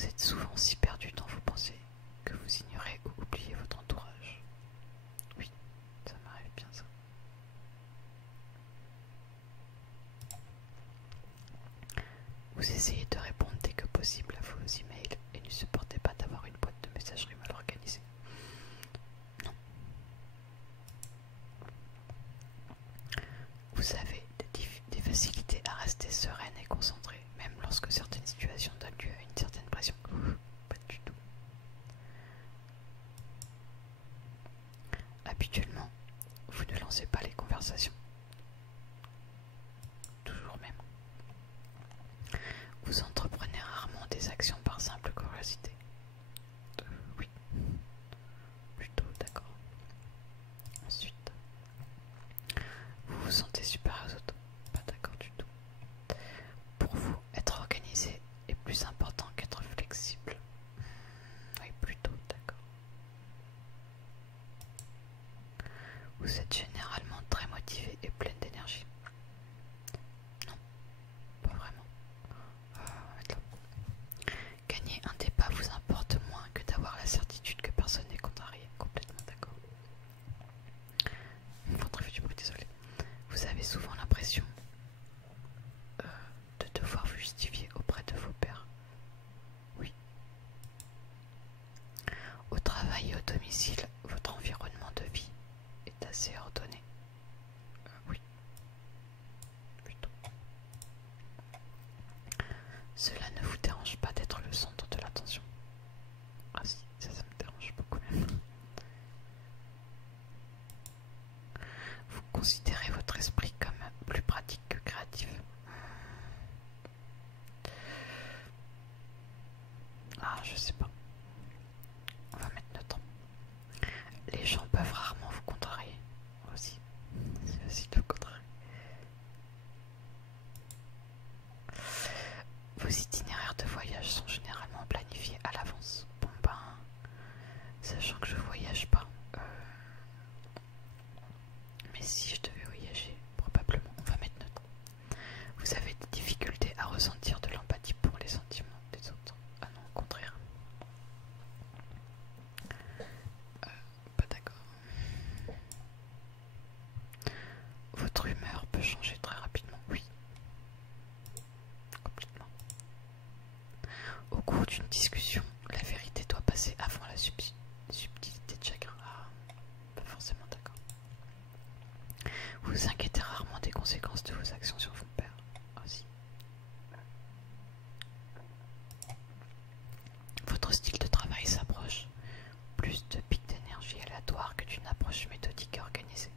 Vous êtes souvent si perdu dans vos pensées que vous ignorez ou oubliez votre entourage. Oui, ça m'arrive bien ça. Vous essayez de répondre dès que possible à vos emails et ne supportez pas d'avoir une boîte de messagerie mal organisée. Non. Vous avez des facilités à rester sereine et concentrée, même lorsque certaines situations donnent lieu à une certaine pression. Pas du tout. Habituellement, vous ne lancez pas les conversations. Toujours même. Vous entreprenez rarement des actions par simple curiosité. Oui. Plutôt, d'accord. Ensuite, vous vous sentez supérieur aux autres. Pas d'accord du tout. Pour vous, être organisé est plus important qu'être flexible. Oui, plutôt, d'accord. Vous êtes généralement très motivé et pleine d'énergie. Non, pas vraiment. On va mettre là. Gagner un débat vous importe moins que d'avoir la certitude que personne n'est contrarié. Complètement d'accord. Votre revue du bruit, désolé. Vous avez souvent l'impression de devoir vous justifier auprès de vos pairs. Oui. Au travail et au domicile, votre environnement de vie est assez ordonné. Oui. Plutôt. Cela ne vous dérange pas d'être le centre de l'attention. Ah si, ça me dérange beaucoup même. Vous considérez votre esprit comme plus pratique que créatif. Ah, je sais pas. On va mettre neutre. Les gens peuvent rarement vous contrarier. Aussi. C'est facile de vous contrarier. Vos itinéraires de voyage sont généralement planifiés à l'avance. Bon ben, sachant que je voyage pas, mais si je devais voyager, probablement, on va mettre neutre. Vous avez des difficultés à ressentir de l'empathie pour les sentiments des autres. Ah non, au contraire. Pas d'accord. Votre humeur peut changer très rapidement, oui. Complètement. Au cours d'une discussion, la vérité doit passer avant la subtilité de chacun. Ah, pas forcément d'accord. Vous vous inquiétez rarement des conséquences de vos actions sur vos pairs. Aussi. Votre style de travail s'approche plus de pics d'énergie aléatoires que d'une approche méthodique et organisée.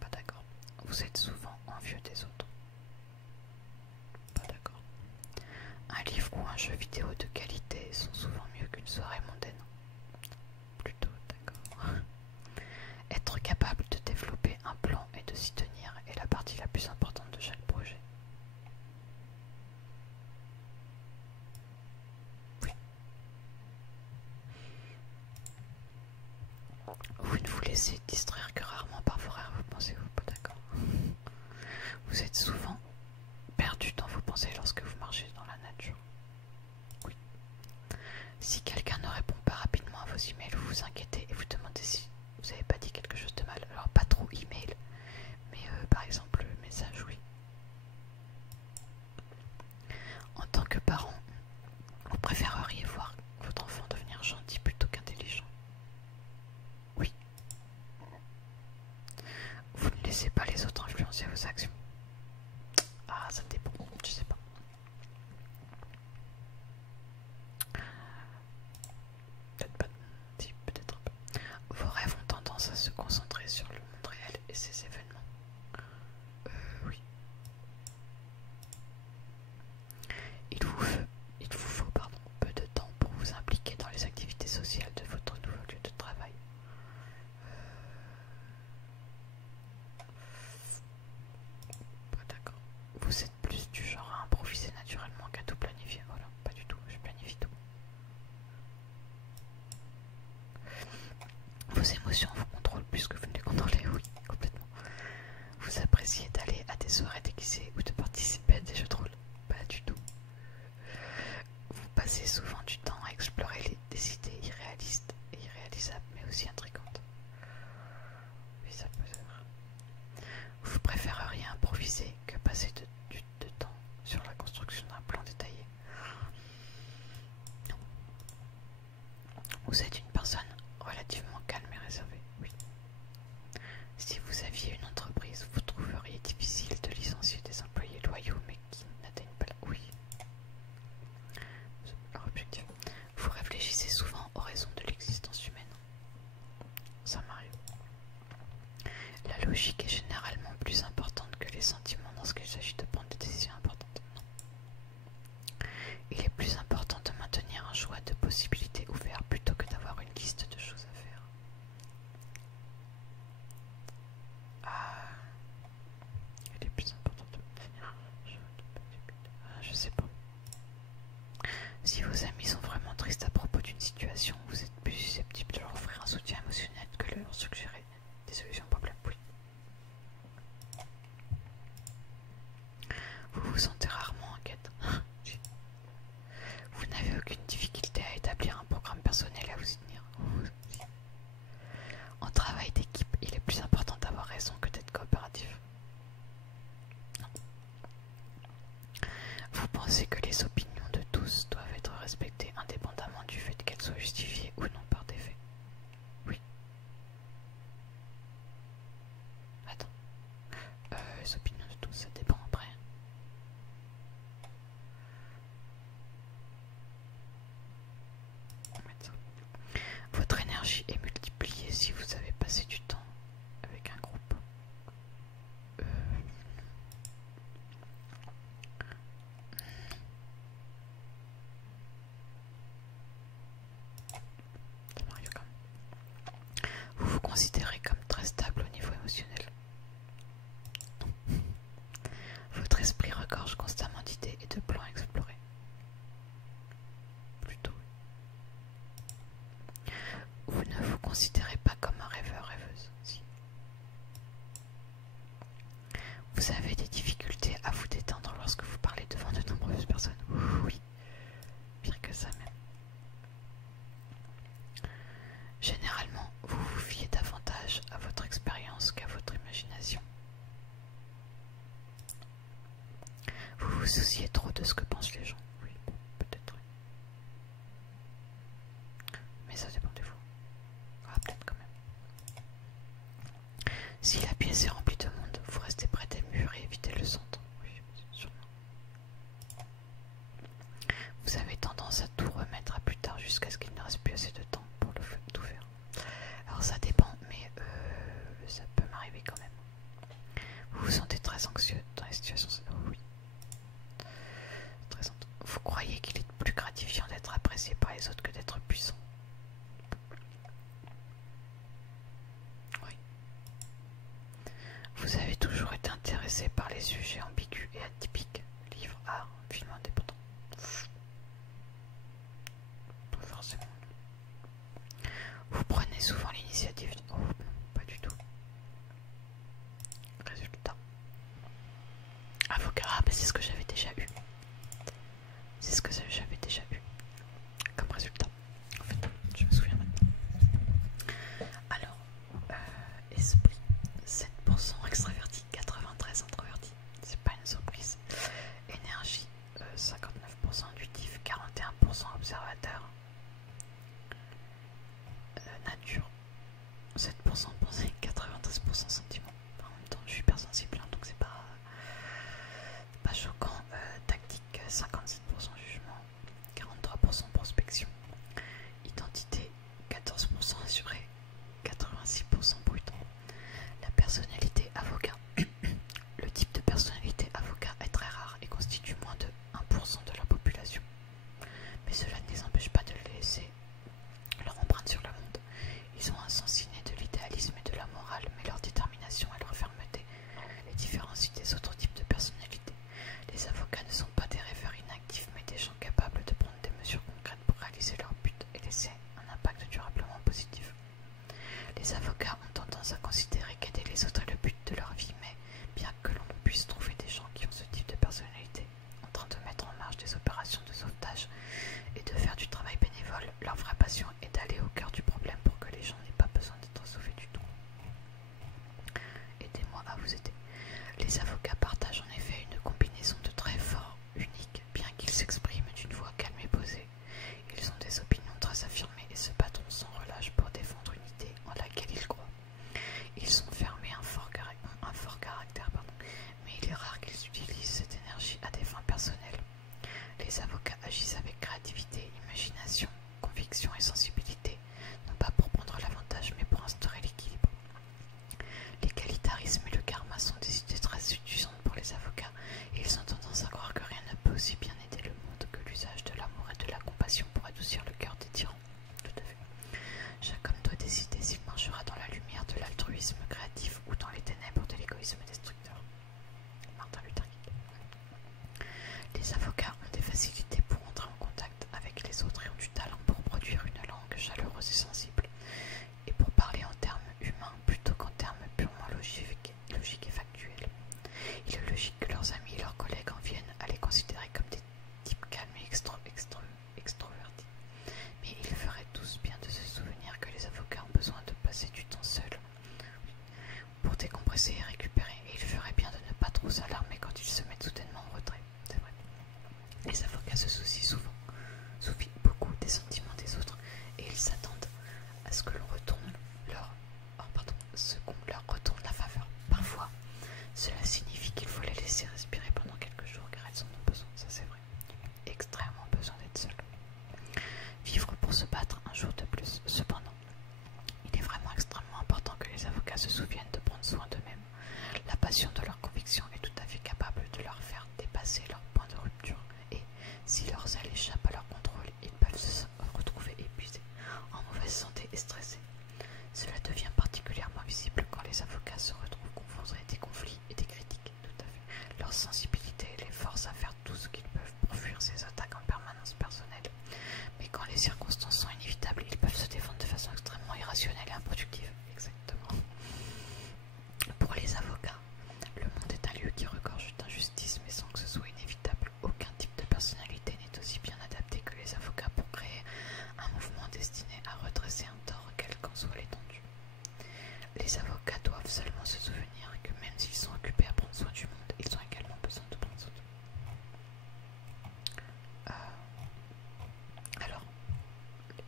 Pas d'accord. Vous êtes souvent envieux des autres. Pas d'accord. Un livre ou un jeu vidéo de qualité sont souvent mieux qu'une soirée mondaine. Plutôt d'accord. Être capable de développer un plan et de s'y tenir est la partie la plus importante de chaque projet. Oui. Vous ne vous laissez distraire que rarement par vos rêves, vous pensez-vous? Pas d'accord. Vous êtes souvent perdu dans vos pensées lorsque vous marchez dans la nature. Oui. Si quelqu'un ne répond pas rapidement à vos emails, vous vous inquiétez et vous demandez si vous n'avez pas dit quelque chose de mal. Alors pas trop email, mais par exemple message, oui. En tant que parent, vous préféreriez voir votre enfant devenir gentil plutôt qu'intelligent. Oui. Vous ne laissez pas les autres influencer vos actions. Ah, ça dépend, je sais pas. Peut-être pas, si, peut-être un peu. Vos rêves ont tendance à se concentrer sur le monde réel et ses événements. Oui. Il vous faut peu de temps pour vous impliquer dans les activités sociales de votre nouveau lieu de travail. D'accord. Vous êtes plus du genre à improviser naturellement qu'à tout planifier. Voilà, pas du tout, je planifie tout. Vos émotions vous contrôlent plus que vous ne les contrôlez, oui, complètement. Vous appréciez d'aller à des soirées déguisées ou de participer à des jeux de rôle? Pas du tout. Vous passez Vous êtes une personne relativement calme et réservée, oui. Si vous aviez une entreprise, vous trouveriez difficile de licencier des employés loyaux mais qui n'atteignent pas la... Oui. Leur objectif. Vous réfléchissez souvent aux raisons de l'existence humaine. Ça m'arrive. La logique est généralement plus importante que les sentiments lorsqu'il s'agit de prendre des décisions importantes. Non. Il est plus important de maintenir un choix de possibilités ouverts plutôt que d'avoir une liste de choses à faire. Ah, il est plus important de maintenir un choix de possibilités. Ah, je sais pas. Si vos amis sont vraiment tristes à propos d'une situation, vous êtes plus susceptible de leur offrir un soutien émotionnel que de leur suggérer des solutions problèmes. Oui. Vous vous sentez rarement en quête. Vous n'avez aucune difficulté à établir un programme personnel et à vous y tenir. En travail d'équipe, il est plus important d'avoir raison que d'être coopératif. Non. Vous pensez que les opinions de tous doivent être respectées indépendamment du fait qu'elles soient justifiées ou non par des faits. Oui. Attends. Les opinions de tous, ça dépend après. Votre énergie est multipliée si vous avez passé du temps avec un groupe. Ça m'arrive quand même. Vous vous considérez comme très stable au niveau émotionnel. Non. Votre esprit regorge constamment d'idées et de plans à explorer. Plutôt. Vous ne vous considérez pas comme un rêveur-rêveuse. Si. Vous avez des difficultés à vous détendre lorsque vous parlez devant de nombreuses personnes. Oui, pire que ça même. Généralement, vous vous fiez davantage à votre expérience qu'à votre imagination. Vous vous souciez trop de ce que pensent les gens. Oui, peut-être. Mais ça dépend de vous. Ah, peut-être quand même. Si la pièce est remplie de monde, vous restez près des murs et évitez le centre. Oui, sûrement. Vous avez tendance à tout remettre à plus tard jusqu'à ce qu'il ne reste plus assez de temps pour tout faire. Alors ça dépend, mais ça peut m'arriver quand même. Vous vous sentez très anxieux dans les situations... Oh, oui. Très... Vous croyez qu'il est plus gratifiant d'être apprécié par les autres que d'être puissant. Oui. Vous avez toujours été intéressé par les sujets ambigus et atypiques. Livres, art, films indépendants. Pas forcément. Vous prenez souvent l'initiative. Oh, non, pas du tout. Résultat. Avocat, mais c'est ce que j'avais déjà eu. C'est ce que j'avais déjà eu comme résultat, en fait.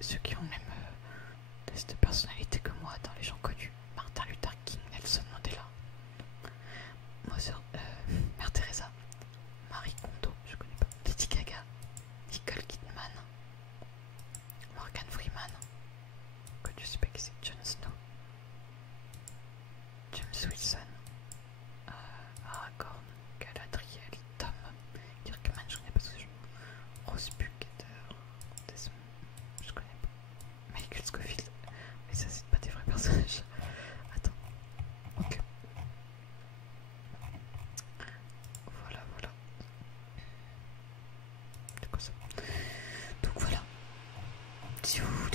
ceux qui ont le même test de personnalité que moi dans les gens connus. Martin Luther King, Nelson Mandela, Mère Teresa, Marie Kondo, je connais pas, Lady Gaga, Nicole Kidman, Morgan Freeman, que je sais pas qui c'est, Jon Snow, James Wilson, Aragorn, Galadriel, Tom, Kirkman, je connais pas ce jeu, Rose Bukater, Desmond, je connais pas, Michael Scofield, mais ça c'est pas des vrais personnages. Attends, ok. Voilà, voilà. C'est quoi ça? Donc voilà. Si vous